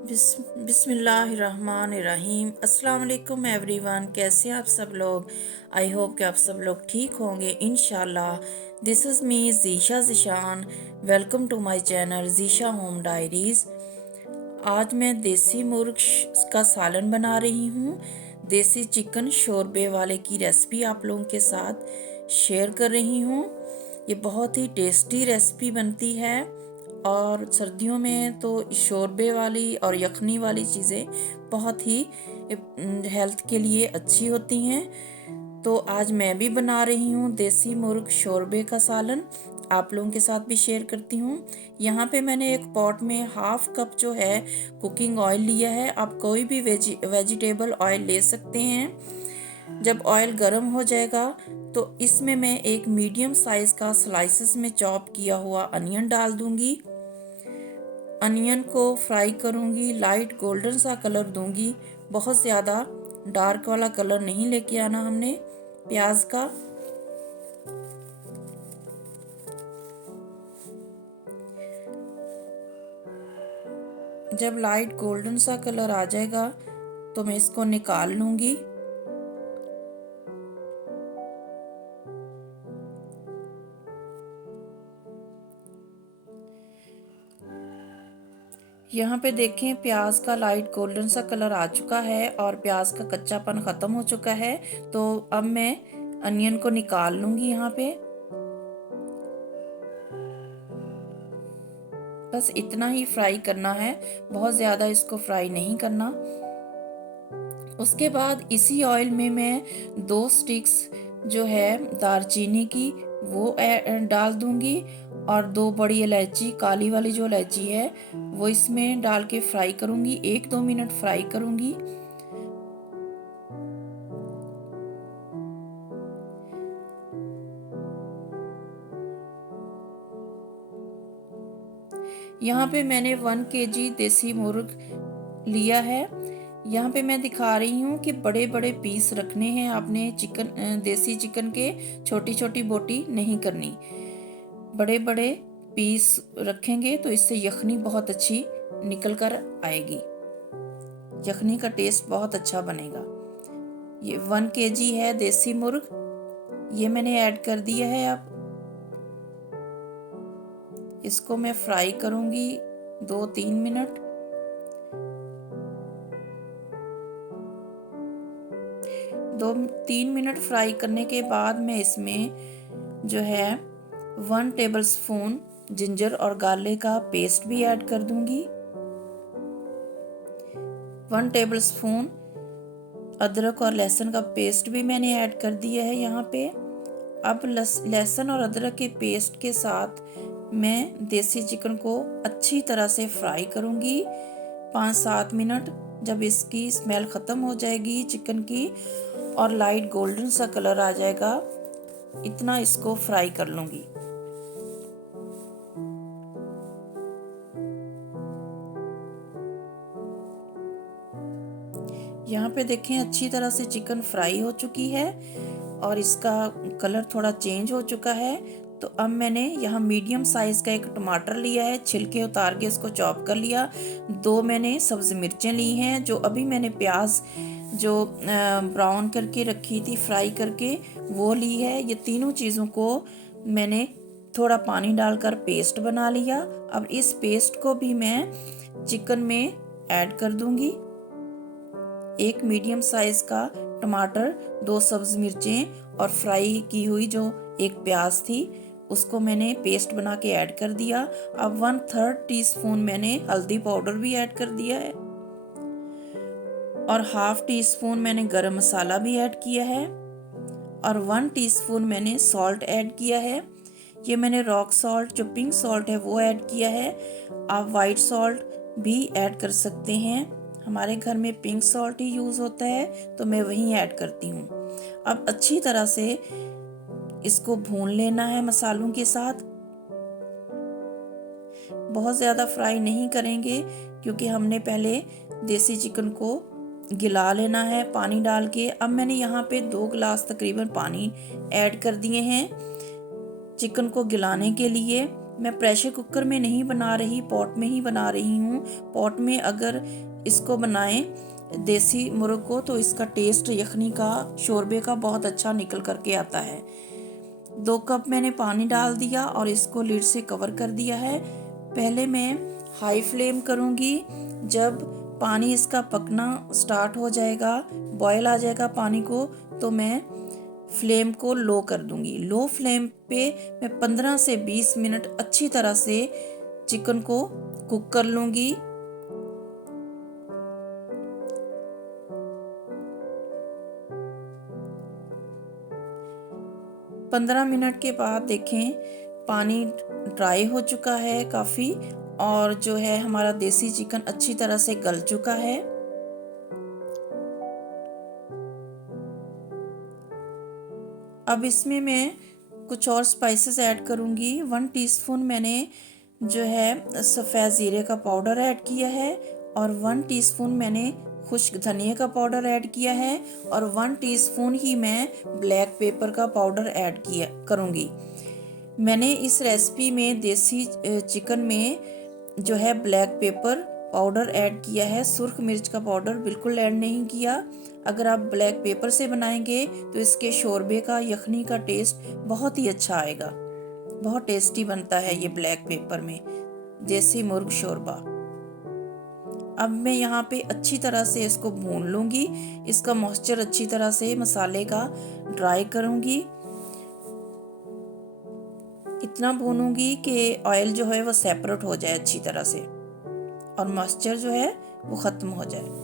बिस्मिल्लाहिर्रहमानिर्रहीम। अस्सलाम वालेकुम एवरीवन। कैसे आप सब लोग? आई होप कि आप सब लोग ठीक होंगे इंशाल्लाह। This is me Zeesha Zeeshan. Welcome to my channel Zeesha home diaries. आज मैं देसी मुर्ग का सालन बना रही हूँ। देसी चिकन शोरबे वाले की रेसिपी आप लोगों के साथ शेयर कर रही हूँ। ये बहुत ही टेस्टी रेसिपी बनती है और सर्दियों में तो शोरबे वाली और यखनी वाली चीज़ें बहुत ही हेल्थ के लिए अच्छी होती हैं। तो आज मैं भी बना रही हूँ देसी मुर्ग शोरबे का सालन, आप लोगों के साथ भी शेयर करती हूँ। यहाँ पे मैंने एक पॉट में हाफ कप जो है कुकिंग ऑयल लिया है। आप कोई भी वेजिटेबल ऑयल ले सकते हैं। जब ऑयल गर्म हो जाएगा तो इसमें मैं एक मीडियम साइज का स्लाइसेस में चॉप किया हुआ अनियन डाल दूंगी। अनियन को फ्राई करूंगी, लाइट गोल्डन सा कलर दूंगी। बहुत ज़्यादा डार्क वाला कलर नहीं लेके आना हमने प्याज का। जब लाइट गोल्डन सा कलर आ जाएगा तो मैं इसको निकाल लूंगी। यहाँ पे देखें प्याज का लाइट गोल्डन सा कलर आ चुका है और प्याज का कच्चापन ख़त्म हो चुका है। तो अब मैं अनियन को निकाल लूंगी। यहाँ पे बस इतना ही फ्राई करना है, बहुत ज़्यादा इसको फ्राई नहीं करना। उसके बाद इसी ऑयल में मैं 2 स्टिक्स जो है दालचीनी की वो डाल दूंगी और 2 बड़ी इलायची, काली वाली जो इलायची है वो इसमें डाल के फ्राई करूंगी। 1-2 मिनट फ्राई करूंगी। यहाँ पे मैंने 1 kg देसी मुर्ग लिया है। यहाँ पे मैं दिखा रही हूँ कि बड़े बड़े पीस रखने हैं आपने देसी चिकन के, छोटी छोटी बोटी नहीं करनी। बड़े बड़े पीस रखेंगे तो इससे यखनी बहुत अच्छी निकल कर आएगी। यखनी का टेस्ट बहुत अच्छा बनेगा। ये 1 kg है देसी मुर्ग, ये मैंने ऐड कर दिया है। अब इसको मैं फ्राई करूंगी 2-3 मिनट। 2-3 मिनट फ्राई करने के बाद मैं इसमें जो है 1 टेबल स्पून जिंजर और गार्लिक का पेस्ट भी ऐड कर दूंगी। 1 टेबल स्पून अदरक और लहसुन का पेस्ट भी मैंने ऐड कर दिया है यहाँ पे। अब लहसुन और अदरक के पेस्ट के साथ मैं देसी चिकन को अच्छी तरह से फ्राई करूंगी 5-7 मिनट। जब इसकी स्मेल ख़त्म हो जाएगी चिकन की और लाइट गोल्डन सा कलर आ जाएगा, इतना इसको फ्राई कर लूंगी। यहाँ पे देखें अच्छी तरह से चिकन फ्राई हो चुकी है और इसका कलर थोड़ा चेंज हो चुका है। तो अब मैंने यहाँ मीडियम साइज़ का एक टमाटर लिया है, छिलके उतार के इसको चॉप कर लिया। 2 मैंने सब्ज़ मिर्चें ली हैं, जो अभी मैंने प्याज जो ब्राउन करके रखी थी फ्राई करके वो ली है। ये तीनों चीज़ों को मैंने थोड़ा पानी डालकर पेस्ट बना लिया। अब इस पेस्ट को भी मैं चिकन में ऐड कर दूंगी। एक मीडियम साइज का टमाटर, 2 सब्ज मिर्चें और फ्राई की हुई जो एक प्याज थी उसको मैंने पेस्ट बना के ऐड कर दिया। अब 1/3 टीस्पून मैंने हल्दी पाउडर भी ऐड कर दिया है और ½ टीस्पून मैंने गरम मसाला भी ऐड किया है और 1 टीस्पून मैंने सॉल्ट ऐड किया है। ये मैंने रॉक सॉल्ट जो पिंक सॉल्ट है वो ऐड किया है। आप वाइट सॉल्ट भी ऐड कर सकते हैं, हमारे घर में पिंक सॉल्ट ही यूज़ होता है तो मैं वही ऐड करती हूँ। अब अच्छी तरह से इसको भून लेना है मसालों के साथ। बहुत ज़्यादा फ्राई नहीं करेंगे क्योंकि हमने पहले देसी चिकन को गिला लेना है पानी डाल के। अब मैंने यहाँ पे 2 गिलास तकरीबन पानी ऐड कर दिए हैं चिकन को गिलाने के लिए। मैं प्रेशर कुकर में नहीं बना रही, पॉट में ही बना रही हूँ। पॉट में अगर इसको बनाएं देसी मुर्ग को तो इसका टेस्ट यखनी का, शोरबे का बहुत अच्छा निकल करके आता है। 2 कप मैंने पानी डाल दिया और इसको लीड से कवर कर दिया है। पहले मैं हाई फ्लेम करूँगी। जब पानी इसका पकना स्टार्ट हो जाएगा, बॉयल आ जाएगा पानी को, तो मैं फ्लेम को लो कर दूंगी। लो फ्लेम पे मैं 15 से 20 मिनट अच्छी तरह से चिकन को कुक कर लूंगी। पंद्रह मिनट के बाद देखें पानी ड्राई हो चुका है काफ़ी, और जो है हमारा देसी चिकन अच्छी तरह से गल चुका है। अब इसमें मैं कुछ और स्पाइसेस ऐड करूँगी। 1 टीस्पून मैंने जो है सफ़ेद ज़ीरे का पाउडर ऐड किया है, और 1 टीस्पून मैंने खुश्क धनिया का पाउडर ऐड किया है, और 1 टीस्पून ही मैं ब्लैक पेपर का पाउडर ऐड किया करूँगी। मैंने इस रेसिपी में देसी चिकन में जो है ब्लैक पेपर पाउडर ऐड किया है, सुर्ख मिर्च का पाउडर बिल्कुल ऐड नहीं किया। अगर आप ब्लैक पेपर से बनाएंगे तो इसके शोरबे का, यखनी का टेस्ट बहुत ही अच्छा आएगा। बहुत टेस्टी बनता है ये ब्लैक पेपर में देसी मुर्ग शोरबा। अब मैं यहाँ पे अच्छी तरह से इसको भून लूँगी। इसका मॉइस्चर अच्छी तरह से मसाले का ड्राई करूँगी। इतना भूनूंगी कि ऑयल जो है वो सेपरेट हो जाए अच्छी तरह से, और मॉइस्चर जो है वो ख़त्म हो जाए।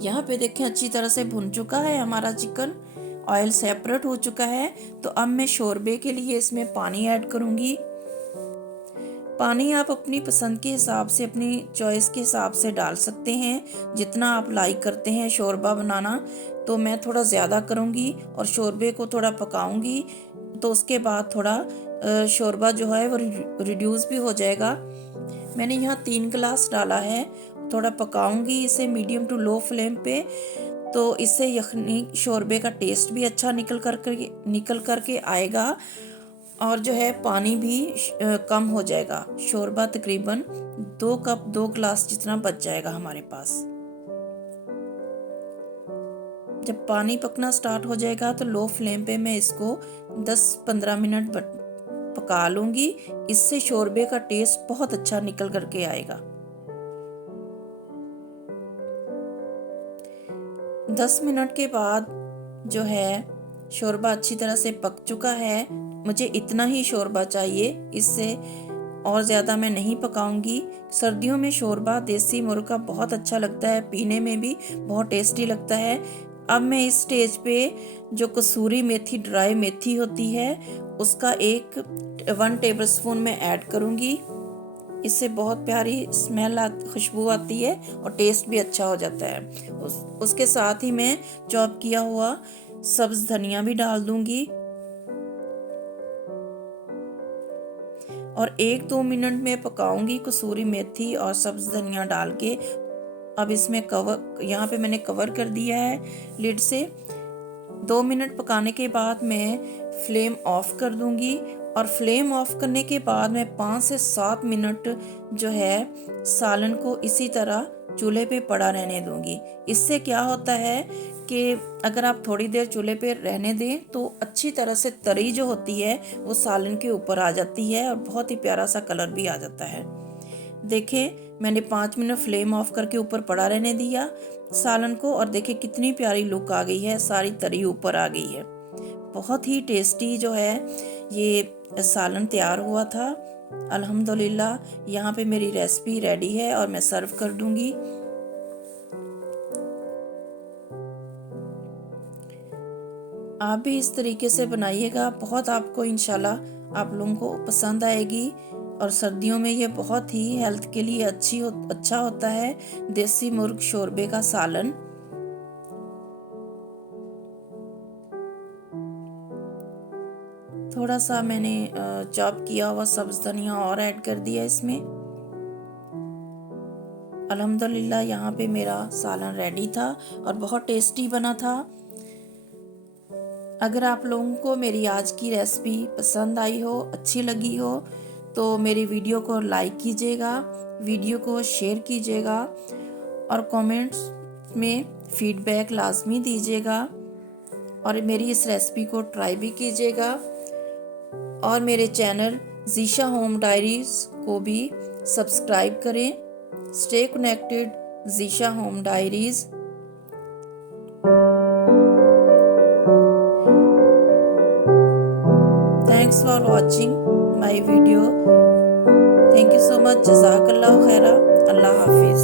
यहाँ पे देखें अच्छी तरह से भुन चुका है हमारा चिकन, ऑयल सेपरेट हो चुका है। तो अब मैं शोरबे के लिए इसमें पानी ऐड करूँगी। पानी आप अपनी पसंद के हिसाब से, अपनी चॉइस के हिसाब से डाल सकते हैं, जितना आप लाइक करते हैं शोरबा बनाना। तो मैं थोड़ा ज़्यादा करूँगी और शोरबे को थोड़ा पकाऊँगी, तो उसके बाद थोड़ा शोरबा जो है वो रिड्यूस भी हो जाएगा। मैंने यहाँ 3 गिलास डाला है। थोड़ा पकाऊंगी इसे मीडियम टू लो फ्लेम पे, तो इससे यखनी शोरबे का टेस्ट भी अच्छा निकल करके आएगा, और जो है पानी भी कम हो जाएगा। शोरबा तकरीबन 2 कप 2 गिलास जितना बच जाएगा हमारे पास। जब पानी पकना स्टार्ट हो जाएगा तो लो फ्लेम पे मैं इसको 10-15 मिनट पका लूँगी। इससे शोरबे का टेस्ट बहुत अच्छा निकल करके आएगा। 10 मिनट के बाद जो है शोरबा अच्छी तरह से पक चुका है। मुझे इतना ही शोरबा चाहिए, इससे और ज़्यादा मैं नहीं पकाऊंगी। सर्दियों में शोरबा देसी मुर्ग का बहुत अच्छा लगता है, पीने में भी बहुत टेस्टी लगता है। अब मैं इस स्टेज पे जो कसूरी मेथी, ड्राई मेथी होती है, उसका 1 टेबलस्पून मैं ऐड करूँगी। इससे बहुत प्यारी खुशबू आती है और टेस्ट भी अच्छा हो जाता है। उसके साथ ही मैं चॉप किया हुआ सब्ज धनिया भी डाल दूंगी, और 1-2 मिनट में पकाऊंगी कसूरी मेथी और सब्ज धनिया डाल के। अब इसमें यहाँ पे मैंने कवर कर दिया है लिड से। 2 मिनट पकाने के बाद मैं फ्लेम ऑफ कर दूंगी, और फ्लेम ऑफ करने के बाद मैं 5 से 7 मिनट जो है सालन को इसी तरह चूल्हे पे पड़ा रहने दूंगी। इससे क्या होता है कि अगर आप थोड़ी देर चूल्हे पे रहने दें तो अच्छी तरह से तरी जो होती है वो सालन के ऊपर आ जाती है, और बहुत ही प्यारा सा कलर भी आ जाता है। देखें मैंने 5 मिनट फ्लेम ऑफ करके ऊपर पड़ा रहने दिया सालन को, और देखें कितनी प्यारी लुक आ गई है, सारी तरी ऊपर आ गई है। बहुत ही टेस्टी जो है ये सालन तैयार हुआ था। अल्हम्दुलिल्लाह यहाँ पे मेरी रेसिपी रेडी है और मैं सर्व कर दूंगी। आप भी इस तरीके से बनाइएगा, बहुत आपको इंशाल्लाह आप लोगों को पसंद आएगी। और सर्दियों में ये बहुत ही हेल्थ के लिए अच्छा होता है, देसी मुर्ग शोरबे का सालन। थोड़ा सा मैंने चॉप किया हुआ सब्ज धनिया और ऐड कर दिया इसमें। अल्हम्दुलिल्लाह यहाँ पे मेरा सालन रेडी था और बहुत टेस्टी बना था। अगर आप लोगों को मेरी आज की रेसिपी पसंद आई हो, अच्छी लगी हो, तो मेरी वीडियो को लाइक कीजिएगा, वीडियो को शेयर कीजिएगा और कमेंट्स में फीडबैक लाजमी दीजिएगा और मेरी इस रेसिपी को ट्राई भी कीजिएगा और मेरे चैनल ज़ीशा होम डायरीज़ को भी सब्सक्राइब करें। Stay connected Zeesha home diaries. Thanks for watching my video. Thank you so much. Jazakallah khaira. Allah Hafiz.